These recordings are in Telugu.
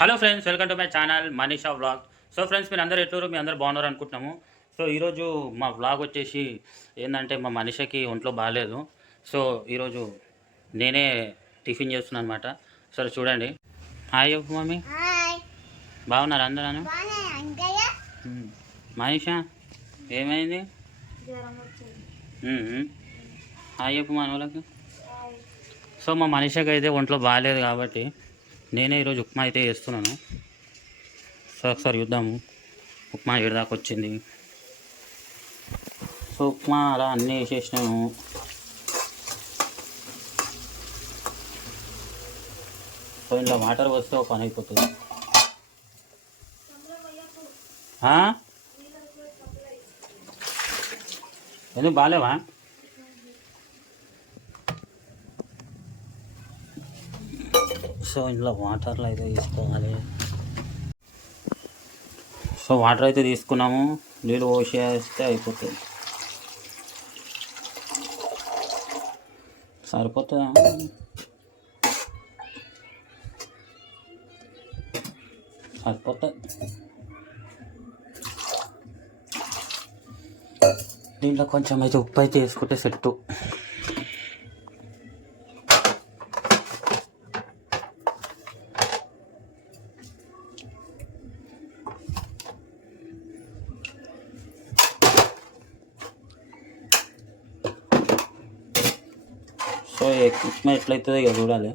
Hello friends welcome to my channel Manisha vlog. So friends మీరు అందరు ఎట్లూరు మీ అందరు బాగున్నారు అనుకుంటున్నాము. సో ఈరోజు మా వ్లాగ్ వచ్చేసి ఏంటంటే మా మనిషికి ఒంట్లో బాగాలేదు సో ఈరోజు నేనే టిఫిన్ చేస్తున్నాను అనమాట సరే చూడండి. Hi mummy. బాగున్నారు అందరూ? మనీషా ఏమైంది. హాయ్ చెప్పు మన వాళ్ళకి సో మా మనిషికి అయితే ఒంట్లో బాగాలేదు కాబట్టి నేనే ఈరోజు ఉప్మా అయితే వేస్తున్నాను సార్ ఒకసారి చూద్దాము. ఉప్మా ఏడాదాకా వచ్చింది. సో ఉప్మా అలా అన్నీ వేసేసినాను. సో ఇంట్లో వాటర్ వస్తే ఒక పని అయిపోతుంది. ఎందుకు బాగాలేవా సో ఇందులో వాటర్లో అయితే తీసుకోవాలి. సో వాటర్ అయితే తీసుకున్నాము. నీళ్ళు పోసేస్తే అయిపోతుంది. సరిపోతుందా? సరిపోతుంది దీంట్లో కొంచెం అయితే ఉప్పు అయితే వేసుకుంటే సెట్టు. సో ఉప్మా ఎట్లయితుందో ఇక చూడాలి.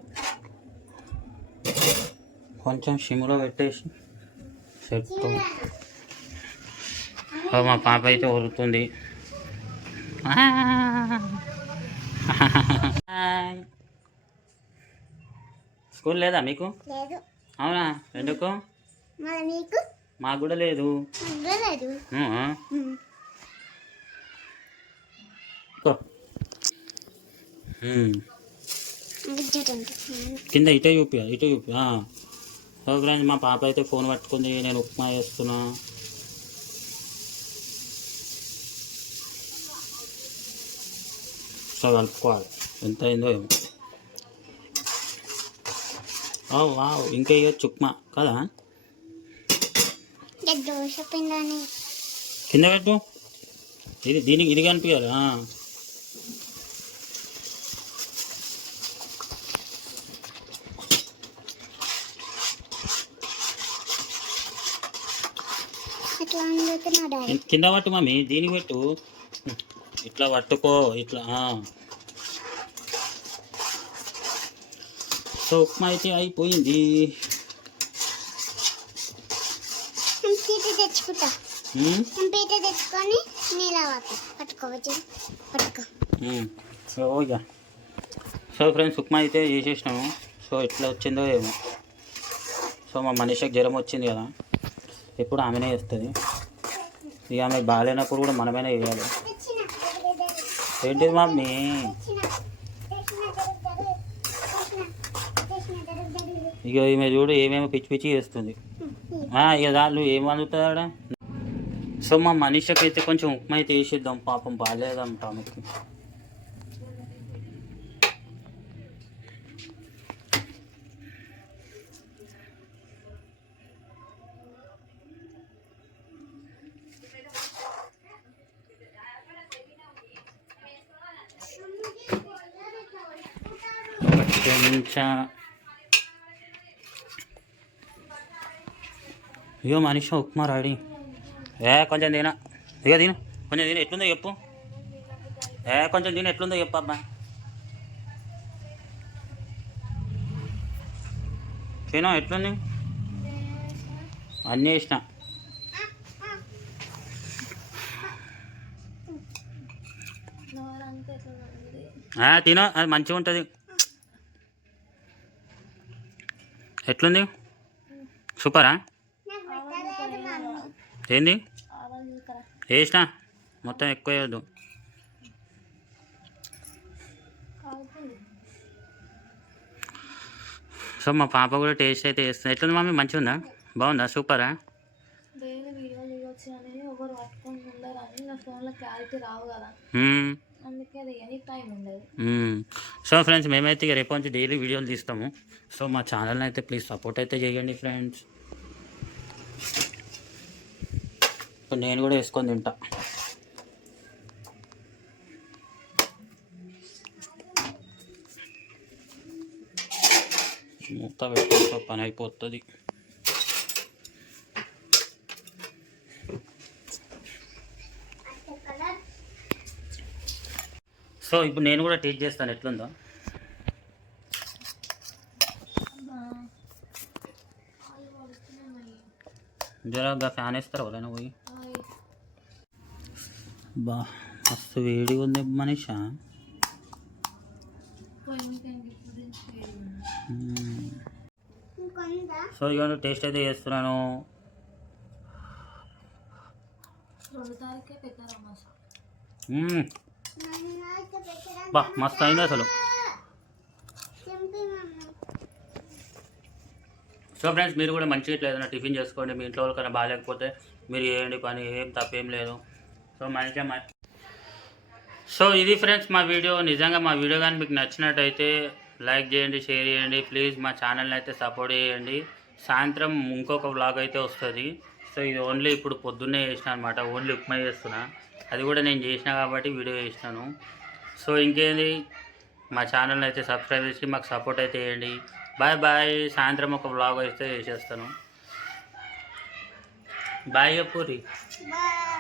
కొంచెం సిమ్లో పెట్టేసి సెట్ మా పాప అయితే ఉరుకుతుంది స్కూల్ లేదా మీకు? అవునా? ఎందుకు? మీకు కూడా లేదు. లేదు. కింద ఇటే చూపి ఇటే చూపి ఆ. సో ఫ్రెండ్స్ మా పాప అయితే ఫోన్ పట్టుకుంది నేను ఉప్మా చేస్తున్నా. సో కలుపుకోవాలి. ఎంత అయిందో ఏమో. ఓ వావ్ ఇంకా ఇవ్వచ్చు ఉప్మా కదా? కింద పెట్టు. ఇది దీనికి ఇది కనిపించాలి కింద- పట్టు మమ్మీ దీనికి పెట్టు. ఇట్లా పట్టుకో ఇట్లా. సో ఉప్మా అయితే అయిపోయింది. తెచ్చుకుంటా. పీట తెచ్చుకొని నీళ్ళ పట్టుకోవచ్చు పట్టుకో. సో ఇక సో ఫ్రెండ్స్ ఉప్మా అయితే చేసేసినాము. సో ఎట్లా వచ్చిందో ఏమో. సో మా మనిషికి జ్వరం వచ్చింది కదా. ఎప్పుడు ఆమెనే వేస్తుంది ఇక ఆమె బాగాలేనప్పుడు కూడా మనమేనే వేయాలి ఏంటిది మమ్మీ? ఇక ఈమె చూడు ఏమేమి పిచ్చి పిచ్చి చేస్తుంది. ఆ, ఇక దాళ్ళు ఏం అందుతాడా సో మా మనిషికి అయితే కొంచెం ఉప్మా అయితే వేసేద్దాం పాపం బాగాలేదంట ఆమెకి. కొంచెం ఇగో మనిషి ఉప్మా రెడీ. ఏ కొంచెం తిన. ఇక తిను. కొంచెం తిను. ఎట్లుందో చెప్పు. ఏ కొంచెం తిను. ఎట్లుందో చెప్పు అబ్బా. తిను. ఎట్లుంది? అన్నీ వేసిన తిను. అది మంచిగా ఉంటుంది ఎట్లుంది? సూపరా? ఏంది? వేసిన మొత్తం ఎక్కువ వేయద్దు సో మా పాప కూడా టేస్ట్ అయితే వేస్తుంది ఎట్లుంది మమ్మీ? మంచిగా ఉందా బాగుందా? సూపరా? డైలీ వీడియోలు ఇవ్వచ్చు అని ఒకరు పట్టుకొని ఉండరు అని నా ఫోన్లో క్లారిటీ రావు కదా. సో ఫ్రెండ్స్ మేమైతే ఇక రేపు నుంచి డైలీ వీడియోలు తీస్తాము. సో మా ఛానల్ని అయితే ప్లీజ్ సపోర్ట్ అయితే చేయండి ఫ్రెండ్స్. సో నేను కూడా వేసుకొని తింటా. మూత పెట్టుకో పని అయిపోతుంది. సో ఇప్పుడు నేను కూడా టేస్ట్ చేస్తాను ఎట్లుందో. జరగా ఫ్యాన్ వేస్తారా ఎవరైనా పోయి? బా మస్తు వేడిగా ఉంది మనిష. సో ఇక టేస్ట్ అయితే చేస్తున్నాను. రెండు తారీఖే పెట్టారు బా మస్తు అయింది అసలు. సో ఫ్రెండ్స్ మీరు కూడా మంచిగా ఇట్లా ఏదైనా టిఫిన్ చేసుకోండి. మీ ఇంట్లో వాళ్ళకైనా బాగాలేకపోతే మీరు చేయండి పని ఏం తప్పేం లేదు. సో మంచిగా మ- సో ఇది ఫ్రెండ్స్ మా వీడియో. నిజంగా మా వీడియో కానీ మీకు నచ్చినట్టయితే లైక్ చేయండి షేర్ చేయండి. ప్లీజ్ మా ఛానల్ని అయితే సపోర్ట్ చేయండి. సాయంత్రం ఇంకొక వ్లాగ్ అయితే వస్తుంది. సో ఇది ఓన్లీ ఇప్పుడు పొద్దున్నే చేసిన అనమాట ఓన్లీ ఉప్మా చేస్తున్నా. అది కూడా నేను చేసిన కాబట్టి వీడియో చేసినాను. సో ఇంకేంది? మా ఛానల్ని అయితే సబ్స్క్రైబ్ చేసి మాకు సపోర్ట్ అయితే చేయండి. Bye bye. సాయంత్రం ఒక బ్లాగ్ అయితే చేసేస్తాను. బాయ్ పూరి? బాయ్.